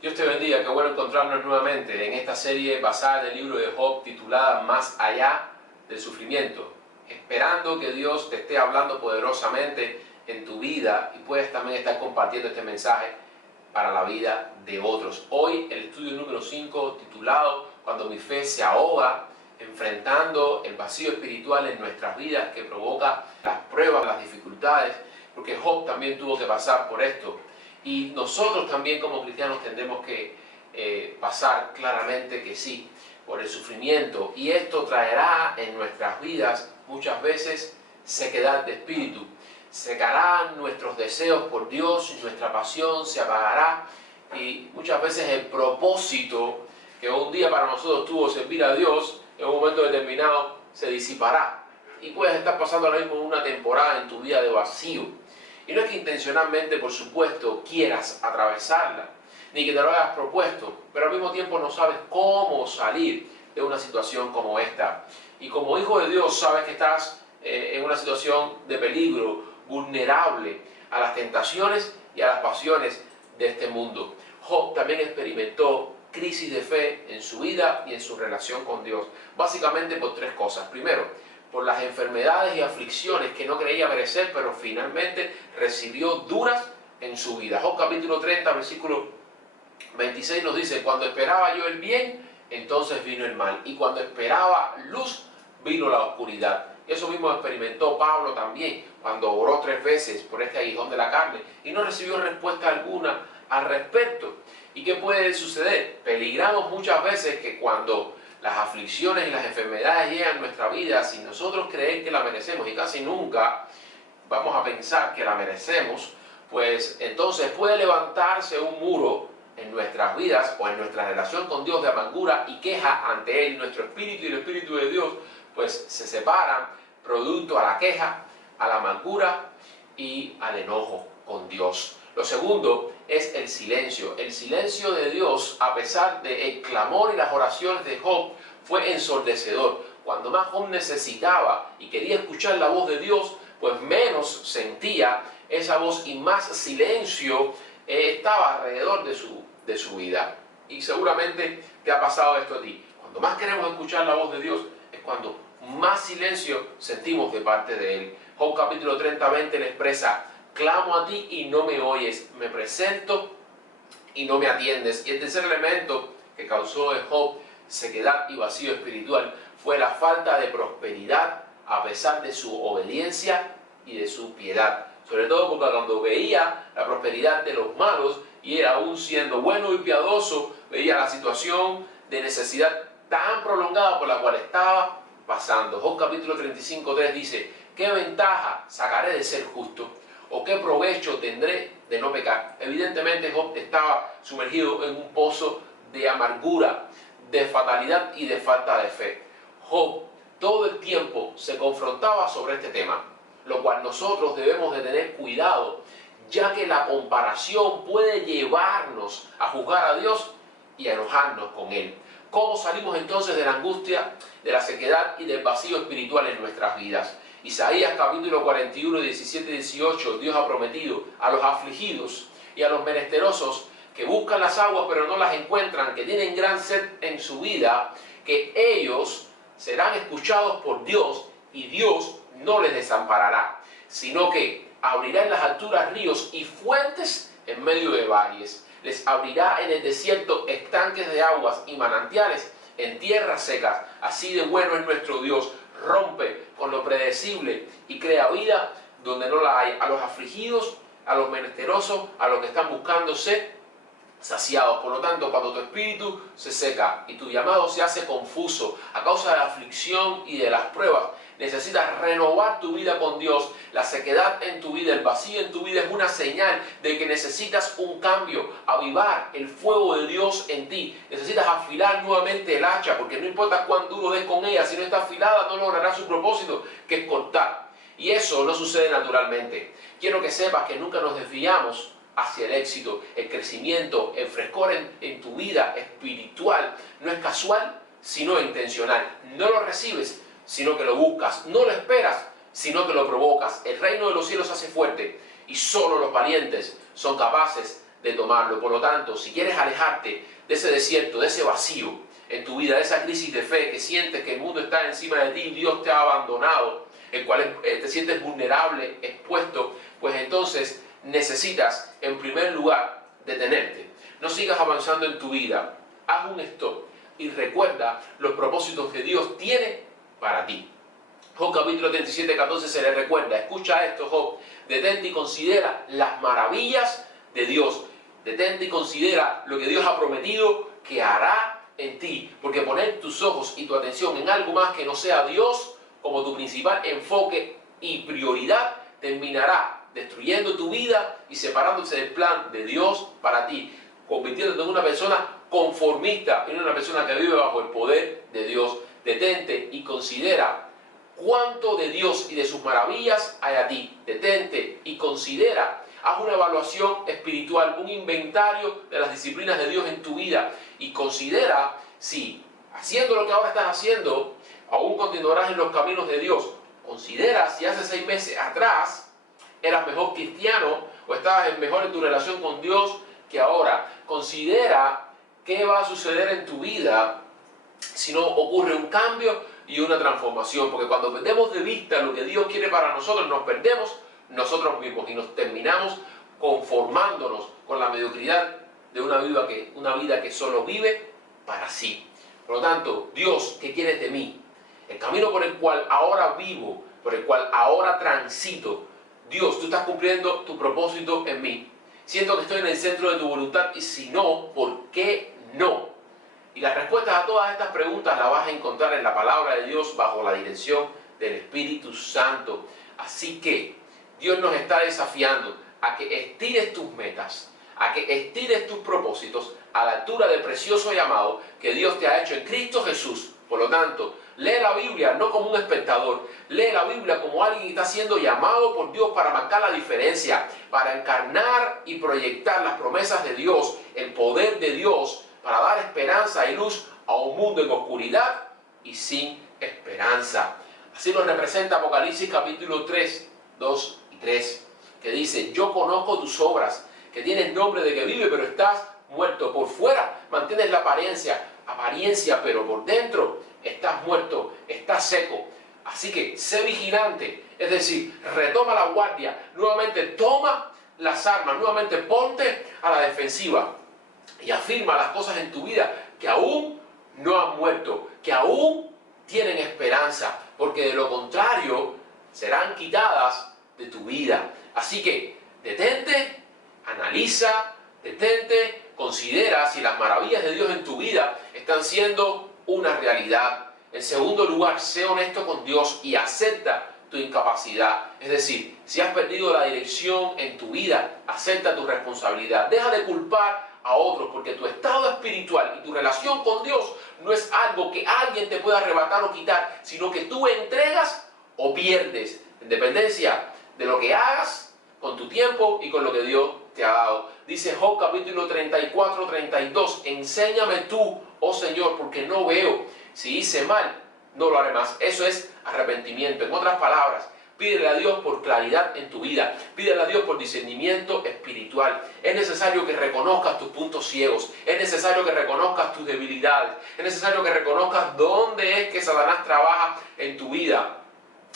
Dios te bendiga, qué bueno encontrarnos nuevamente en esta serie basada en el libro de Job titulada Más allá del sufrimiento, esperando que Dios te esté hablando poderosamente en tu vida y puedes también estar compartiendo este mensaje para la vida de otros. Hoy el estudio número 5 titulado Cuando mi fe se ahoga, enfrentando el vacío espiritual en nuestras vidas que provoca las pruebas, las dificultades, porque Job también tuvo que pasar por esto. Y nosotros también como cristianos tendremos que pasar claramente que sí, por el sufrimiento. Y esto traerá en nuestras vidas muchas veces sequedad de espíritu. Secarán nuestros deseos por Dios, nuestra pasión se apagará. Y muchas veces el propósito que un día para nosotros tuvo servir a Dios, en un momento determinado se disipará. Y puedes estar pasando ahora mismo una temporada en tu vida de vacío. Y no es que intencionalmente, por supuesto, quieras atravesarla, ni que te lo hayas propuesto, pero al mismo tiempo no sabes cómo salir de una situación como esta. Y como hijo de Dios sabes que estás en una situación de peligro, vulnerable a las tentaciones y a las pasiones de este mundo. Job también experimentó crisis de fe en su vida y en su relación con Dios, básicamente por tres cosas. Primero, por las enfermedades y aflicciones que no creía merecer, pero finalmente recibió duras en su vida. Job capítulo 30, versículo 26 nos dice: cuando esperaba yo el bien, entonces vino el mal, y cuando esperaba luz, vino la oscuridad. Eso mismo experimentó Pablo también, cuando oró 3 veces por este aguijón de la carne, y no recibió respuesta alguna al respecto. ¿Y qué puede suceder? Peligramos muchas veces que cuando las aflicciones y las enfermedades llegan a nuestra vida sin nosotros creer que la merecemos, y casi nunca vamos a pensar que la merecemos, pues entonces puede levantarse un muro en nuestras vidas o en nuestra relación con Dios de amargura y queja ante Él. Nuestro espíritu y el espíritu de Dios pues se separan producto a la queja, a la amargura y al enojo con Dios. Lo segundo es el silencio. El silencio de Dios, a pesar del clamor y las oraciones de Job, fue ensordecedor. Cuando más Job necesitaba y quería escuchar la voz de Dios, pues menos sentía esa voz y más silencio estaba alrededor de su vida. Y seguramente te ha pasado esto a ti. Cuando más queremos escuchar la voz de Dios es cuando más silencio sentimos de parte de Él. Job capítulo 30, 20 le expresa: clamo a ti y no me oyes, me presento y no me atiendes. Y el tercer elemento que causó en Job sequedad y vacío espiritual fue la falta de prosperidad a pesar de su obediencia y de su piedad. Sobre todo porque cuando veía la prosperidad de los malos y él aún siendo bueno y piadoso, veía la situación de necesidad tan prolongada por la cual estaba pasando. Job capítulo 35, 3 dice: ¿qué ventaja sacaré de ser justo? ¿O qué provecho tendré de no pecar? Evidentemente Job estaba sumergido en un pozo de amargura, de fatalidad y de falta de fe. Job todo el tiempo se confrontaba sobre este tema, lo cual nosotros debemos de tener cuidado, ya que la comparación puede llevarnos a juzgar a Dios y a enojarnos con Él. ¿Cómo salimos entonces de la angustia, de la sequedad y del vacío espiritual en nuestras vidas? Isaías capítulo 41, 17 y 18, Dios ha prometido a los afligidos y a los menesterosos que buscan las aguas pero no las encuentran, que tienen gran sed en su vida, que ellos serán escuchados por Dios y Dios no les desamparará, sino que abrirá en las alturas ríos y fuentes en medio de valles. Les abrirá en el desierto estanques de aguas y manantiales en tierras secas. Así de bueno es nuestro Dios. Rompe con lo predecible y crea vida donde no la hay. A los afligidos, a los menesterosos, a los que están buscando ser saciados. Por lo tanto, cuando tu espíritu se seca y tu llamado se hace confuso a causa de la aflicción y de las pruebas, necesitas renovar tu vida con Dios. La sequedad en tu vida, el vacío en tu vida es una señal de que necesitas un cambio, avivar el fuego de Dios en ti. Necesitas afilar nuevamente el hacha, porque no importa cuán duro des con ella, si no está afilada no logrará su propósito, que es cortar. Y eso no sucede naturalmente. Quiero que sepas que nunca nos desviamos hacia el éxito, el crecimiento, el frescor en tu vida espiritual. No es casual, sino intencional. No lo recibes, sino que lo buscas. No lo esperas, sino que lo provocas. El reino de los cielos se hace fuerte y solo los valientes son capaces de tomarlo. Por lo tanto, si quieres alejarte de ese desierto, de ese vacío en tu vida, de esa crisis de fe que sientes que el mundo está encima de ti y Dios te ha abandonado, el cual te sientes vulnerable, expuesto, pues entonces necesitas en primer lugar detenerte. No sigas avanzando en tu vida, haz un stop y recuerda los propósitos que Dios tiene para ti. Job capítulo 37, 14 se le recuerda, escucha esto Job, detente y considera las maravillas de Dios, detente y considera lo que Dios ha prometido que hará en ti, porque poner tus ojos y tu atención en algo más que no sea Dios como tu principal enfoque y prioridad terminará destruyendo tu vida y separándose del plan de Dios para ti, convirtiéndote en una persona conformista, en una persona que vive bajo el poder de Dios. Detente y considera cuánto de Dios y de sus maravillas hay a ti. Detente y considera, haz una evaluación espiritual, un inventario de las disciplinas de Dios en tu vida y considera si haciendo lo que ahora estás haciendo, aún continuarás en los caminos de Dios. Considera si hace 6 meses atrás eras mejor cristiano o estabas mejor en tu relación con Dios que ahora. Considera qué va a suceder en tu vida si no ocurre un cambio y una transformación, porque cuando perdemos de vista lo que Dios quiere para nosotros, nos perdemos nosotros mismos y nos terminamos conformándonos con la mediocridad de una vida que solo vive para sí. Por lo tanto, Dios, ¿qué quieres de mí? El camino por el cual ahora vivo, por el cual ahora transito, Dios, tú estás cumpliendo tu propósito en mí. Siento que estoy en el centro de tu voluntad y si no, ¿por qué no? Y las respuestas a todas estas preguntas las vas a encontrar en la palabra de Dios bajo la dirección del Espíritu Santo. Así que Dios nos está desafiando a que estires tus metas, a que estires tus propósitos a la altura del precioso llamado que Dios te ha hecho en Cristo Jesús. Por lo tanto, lee la Biblia no como un espectador, lee la Biblia como alguien que está siendo llamado por Dios para marcar la diferencia, para encarnar y proyectar las promesas de Dios, el poder de Dios, para dar esperanza y luz a un mundo en oscuridad y sin esperanza. Así lo representa Apocalipsis capítulo 3, 2 y 3, que dice, yo conozco tus obras, que tienes nombre de que vive, pero estás muerto. Por fuera mantienes la apariencia, pero por dentro estás muerto, estás seco. Así que sé vigilante, es decir, retoma la guardia, nuevamente toma las armas, nuevamente ponte a la defensiva y afirma las cosas en tu vida que aún no han muerto, que aún tienen esperanza, porque de lo contrario serán quitadas de tu vida. Así que detente, analiza, detente, considera si las maravillas de Dios en tu vida están siendo una realidad. En segundo lugar, sé honesto con Dios y acepta tu incapacidad. Es decir, si has perdido la dirección en tu vida, acepta tu responsabilidad. Deja de culpar a otros, porque tu estado espiritual y tu relación con Dios no es algo que alguien te pueda arrebatar o quitar, sino que tú entregas o pierdes, en dependencia de lo que hagas con tu tiempo y con lo que Dios te ha dado. Dice Job capítulo 34, 32, enséñame tú, oh Señor, porque no veo. Si hice mal, no lo haré más. Eso es arrepentimiento. En otras palabras, pídele a Dios por claridad en tu vida. Pídele a Dios por discernimiento espiritual. Es necesario que reconozcas tus puntos ciegos. Es necesario que reconozcas tus debilidades. Es necesario que reconozcas dónde es que Satanás trabaja en tu vida.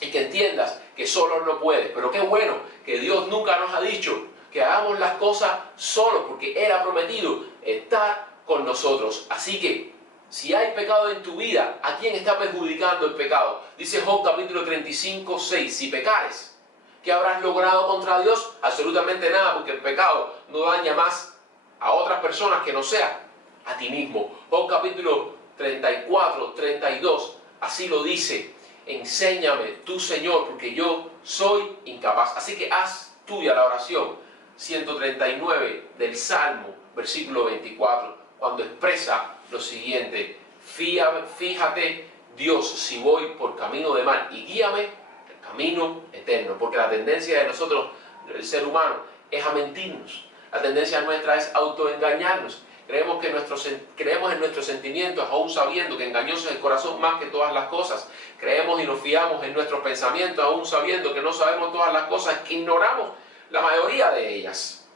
Y que entiendas que solo no puedes. Pero qué bueno que Dios nunca nos ha dicho que hagamos las cosas solos, porque Él ha prometido estar con nosotros. Así que, si hay pecado en tu vida, ¿a quién está perjudicando el pecado? Dice Job capítulo 35, 6, si pecares, ¿qué habrás logrado contra Dios? Absolutamente nada, porque el pecado no daña más a otras personas que no sea a ti mismo. Job capítulo 34, 32, así lo dice, enséñame tú, Señor, porque yo soy incapaz. Así que haz tuya la oración 139 del Salmo, versículo 24, cuando expresa lo siguiente, fíjate Dios si voy por camino de mal y guíame el camino eterno, porque la tendencia de nosotros, el ser humano, es a mentirnos. La tendencia nuestra es autoengañarnos. Creemos en nuestros sentimientos, aún sabiendo que engañoso es el corazón más que todas las cosas. Creemos y nos fiamos en nuestros pensamientos, aún sabiendo que no sabemos todas las cosas, que ignoramos la mayoría de ellas.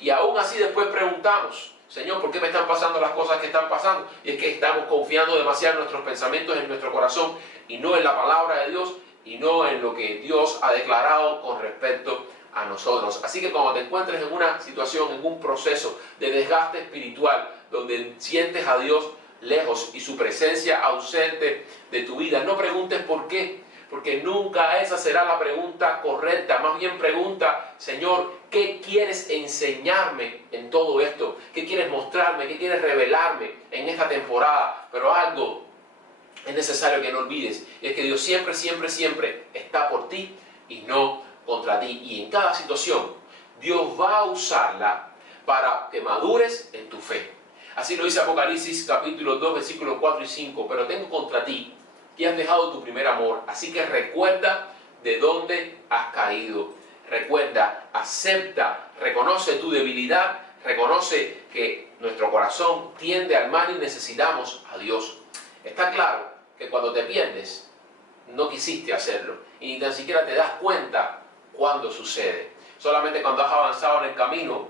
Y aún así después preguntamos, Señor, ¿por qué me están pasando las cosas que están pasando? Y es que estamos confiando demasiado en nuestros pensamientos, en nuestro corazón, y no en la palabra de Dios, y no en lo que Dios ha declarado con respecto a nosotros. Así que cuando te encuentres en una situación, en un proceso de desgaste espiritual, donde sientes a Dios lejos y su presencia ausente de tu vida, no preguntes por qué, porque nunca esa será la pregunta correcta. Más bien pregunta, Señor, ¿qué quieres enseñarme en todo esto? ¿Qué quieres mostrarme? ¿Qué quieres revelarme en esta temporada? Pero algo es necesario que no olvides, y es que Dios siempre, siempre, siempre está por ti y no contra ti. Y en cada situación, Dios va a usarla para que madures en tu fe. Así lo dice Apocalipsis capítulo 2, versículos 4 y 5. Pero tengo contra ti que has dejado tu primer amor. Así que recuerda de dónde has caído. Recuerda, acepta, reconoce tu debilidad, reconoce que nuestro corazón tiende al mal y necesitamos a Dios. Está claro que cuando te pierdes, no quisiste hacerlo y ni tan siquiera te das cuenta cuando sucede. Solamente cuando has avanzado en el camino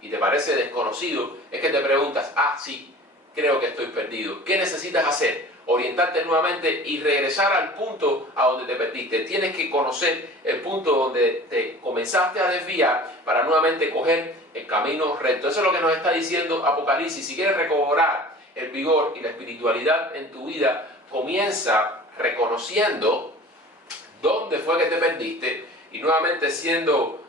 y te parece desconocido, es que te preguntas, sí, creo que estoy perdido. ¿Qué necesitas hacer? Orientarte nuevamente y regresar al punto a donde te perdiste. Tienes que conocer el punto donde te comenzaste a desviar para nuevamente coger el camino recto. Eso es lo que nos está diciendo Apocalipsis. Si quieres recobrar el vigor y la espiritualidad en tu vida, comienza reconociendo dónde fue que te perdiste y nuevamente siendo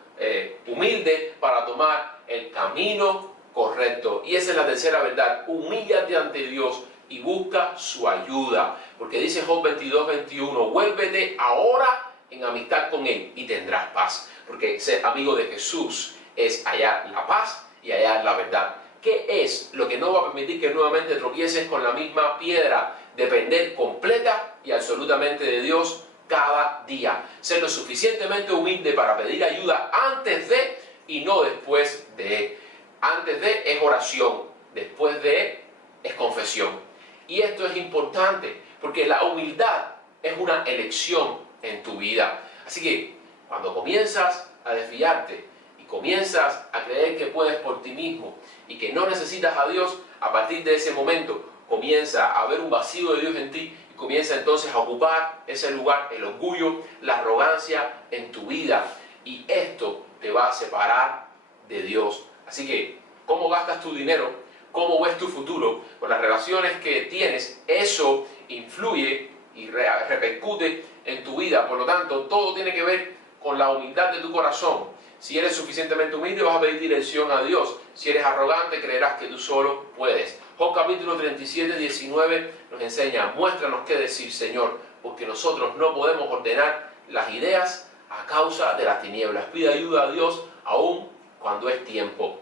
humilde para tomar el camino correcto. Y esa es la tercera verdad. Humíllate ante Dios y busca su ayuda. Porque dice Job 22, 21, vuélvete ahora en amistad con Él y tendrás paz. Porque ser amigo de Jesús es hallar la paz y hallar la verdad. ¿Qué es lo que no va a permitir que nuevamente tropieces con la misma piedra? Depender completa y absolutamente de Dios cada día. Ser lo suficientemente humilde para pedir ayuda antes de y no después de. Antes de es oración, después de es confesión. Y esto es importante porque la humildad es una elección en tu vida. Así que cuando comienzas a desviarte y comienzas a creer que puedes por ti mismo y que no necesitas a Dios, a partir de ese momento comienza a haber un vacío de Dios en ti y comienza entonces a ocupar ese lugar, el orgullo, la arrogancia en tu vida. Y esto te va a separar de Dios. Así que, ¿cómo gastas tu dinero? ¿Cómo ves tu futuro? Con las relaciones que tienes, eso influye y repercute en tu vida. Por lo tanto, todo tiene que ver con la humildad de tu corazón. Si eres suficientemente humilde, vas a pedir dirección a Dios. Si eres arrogante, creerás que tú solo puedes. Job capítulo 37, 19 nos enseña, muéstranos qué decir, Señor, porque nosotros no podemos ordenar las ideas a causa de las tinieblas. Pide ayuda a Dios aún cuando es tiempo.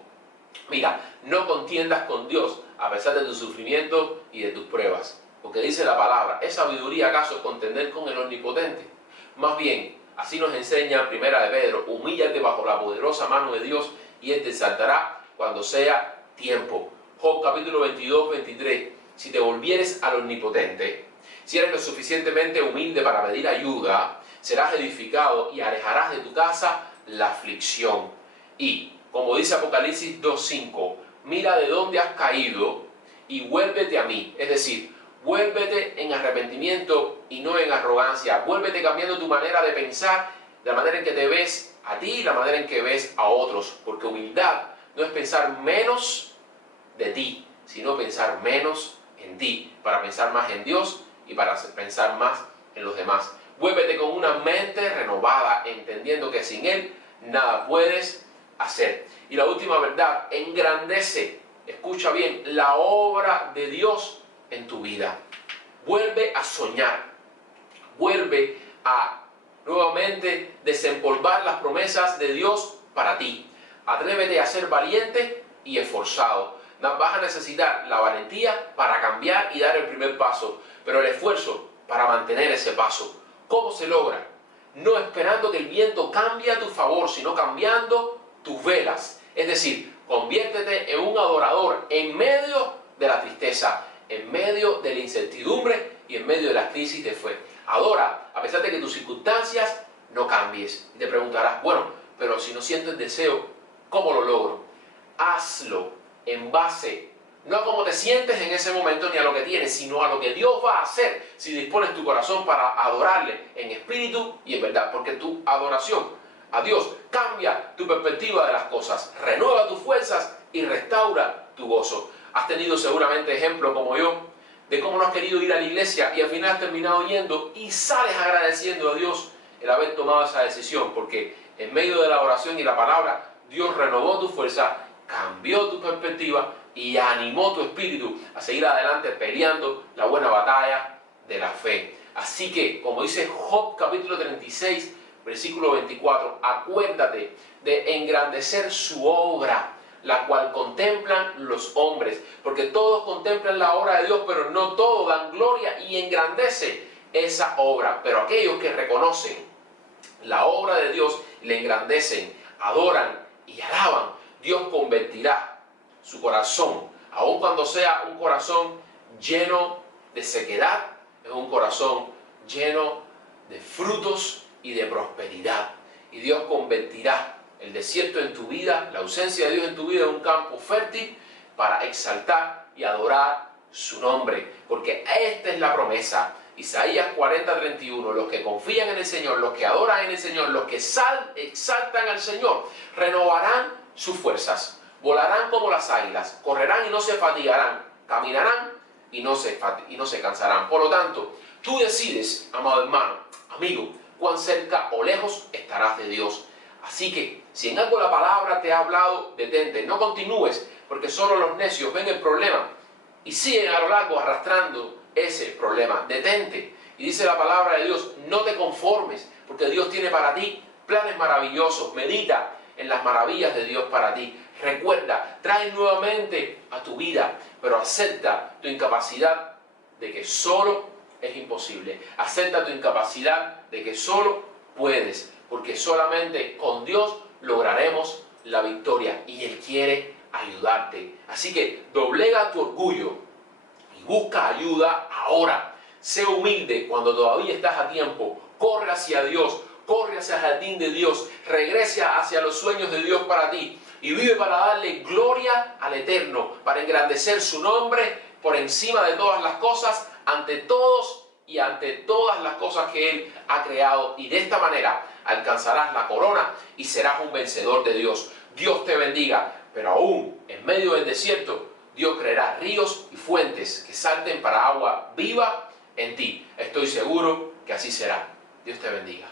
Mira, no contiendas con Dios a pesar de tus sufrimientos y de tus pruebas. Porque dice la palabra, ¿es sabiduría acaso contender con el Omnipotente? Más bien, así nos enseña Primera de Pedro, humíllate bajo la poderosa mano de Dios y Él te exaltará cuando sea tiempo. Job capítulo 22, 23, si te volvieres al Omnipotente, si eres lo suficientemente humilde para pedir ayuda, serás edificado y alejarás de tu casa la aflicción. Y, como dice Apocalipsis 2.5, mira de dónde has caído y vuélvete a mí. Es decir, vuélvete en arrepentimiento y no en arrogancia. Vuélvete cambiando tu manera de pensar, la manera en que te ves a ti y la manera en que ves a otros. Porque humildad no es pensar menos de ti, sino pensar menos en ti, para pensar más en Dios y para pensar más en los demás. Vuélvete con una mente renovada, entendiendo que sin Él nada puedes hacer. Y la última verdad, engrandece, escucha bien, la obra de Dios en tu vida. Vuelve a soñar, vuelve a nuevamente desempolvar las promesas de Dios para ti. Atrévete a ser valiente y esforzado. Vas a necesitar la valentía para cambiar y dar el primer paso, pero el esfuerzo para mantener ese paso. ¿Cómo se logra? No esperando que el viento cambie a tu favor, sino cambiando tus velas. Es decir, conviértete en un adorador en medio de la tristeza, en medio de la incertidumbre y en medio de la crisis de fe. Adora, a pesar de que tus circunstancias no cambies. Y te preguntarás, bueno, pero si no siento el deseo, ¿cómo lo logro? Hazlo en base, no a cómo te sientes en ese momento ni a lo que tienes, sino a lo que Dios va a hacer si dispones tu corazón para adorarle en espíritu y en verdad. Porque tu adoración a Dios cambia tu perspectiva de las cosas, renueva tus fuerzas y restaura tu gozo. Has tenido seguramente ejemplos como yo de cómo no has querido ir a la iglesia y al final has terminado yendo y sales agradeciendo a Dios el haber tomado esa decisión, porque en medio de la oración y la palabra Dios renovó tu fuerza, cambió tu perspectiva y animó tu espíritu a seguir adelante peleando la buena batalla de la fe. Así que, como dice Job capítulo 36, versículo 24, acuérdate de engrandecer su obra, la cual contemplan los hombres, porque todos contemplan la obra de Dios, pero no todos dan gloria y engrandece esa obra. Pero aquellos que reconocen la obra de Dios, le engrandecen, adoran y alaban, Dios convertirá su corazón, aun cuando sea un corazón lleno de sequedad, es un corazón lleno de frutos y de prosperidad. Y Dios convertirá el desierto en tu vida, la ausencia de Dios en tu vida, en un campo fértil para exaltar y adorar su nombre. Porque esta es la promesa. Isaías 40:31, los que confían en el Señor, los que adoran en el Señor, los que exaltan al Señor, renovarán sus fuerzas, volarán como las águilas, correrán y no se fatigarán, caminarán y no se cansarán. Por lo tanto, tú decides, amado hermano, amigo, cuán cerca o lejos estarás de Dios. Así que, si en algo la palabra te ha hablado, detente, no continúes, porque solo los necios ven el problema y siguen a lo largo arrastrando ese problema. Detente. Y dice la palabra de Dios, no te conformes, porque Dios tiene para ti planes maravillosos. Medita en las maravillas de Dios para ti. Recuerda, trae nuevamente a tu vida, pero acepta tu incapacidad de que solo es imposible. Acepta tu incapacidad de que solo puedes, porque solamente con Dios lograremos la victoria y Él quiere ayudarte. Así que doblega tu orgullo y busca ayuda ahora. Sé humilde cuando todavía estás a tiempo. Corre hacia Dios, corre hacia el jardín de Dios, regresa hacia los sueños de Dios para ti y vive para darle gloria al Eterno, para engrandecer su nombre por encima de todas las cosas, ante todos y ante todas las cosas que Él ha creado. Y de esta manera alcanzarás la corona y serás un vencedor de Dios. Dios te bendiga, pero aún en medio del desierto, Dios creará ríos y fuentes que salten para agua viva en ti. Estoy seguro que así será. Dios te bendiga.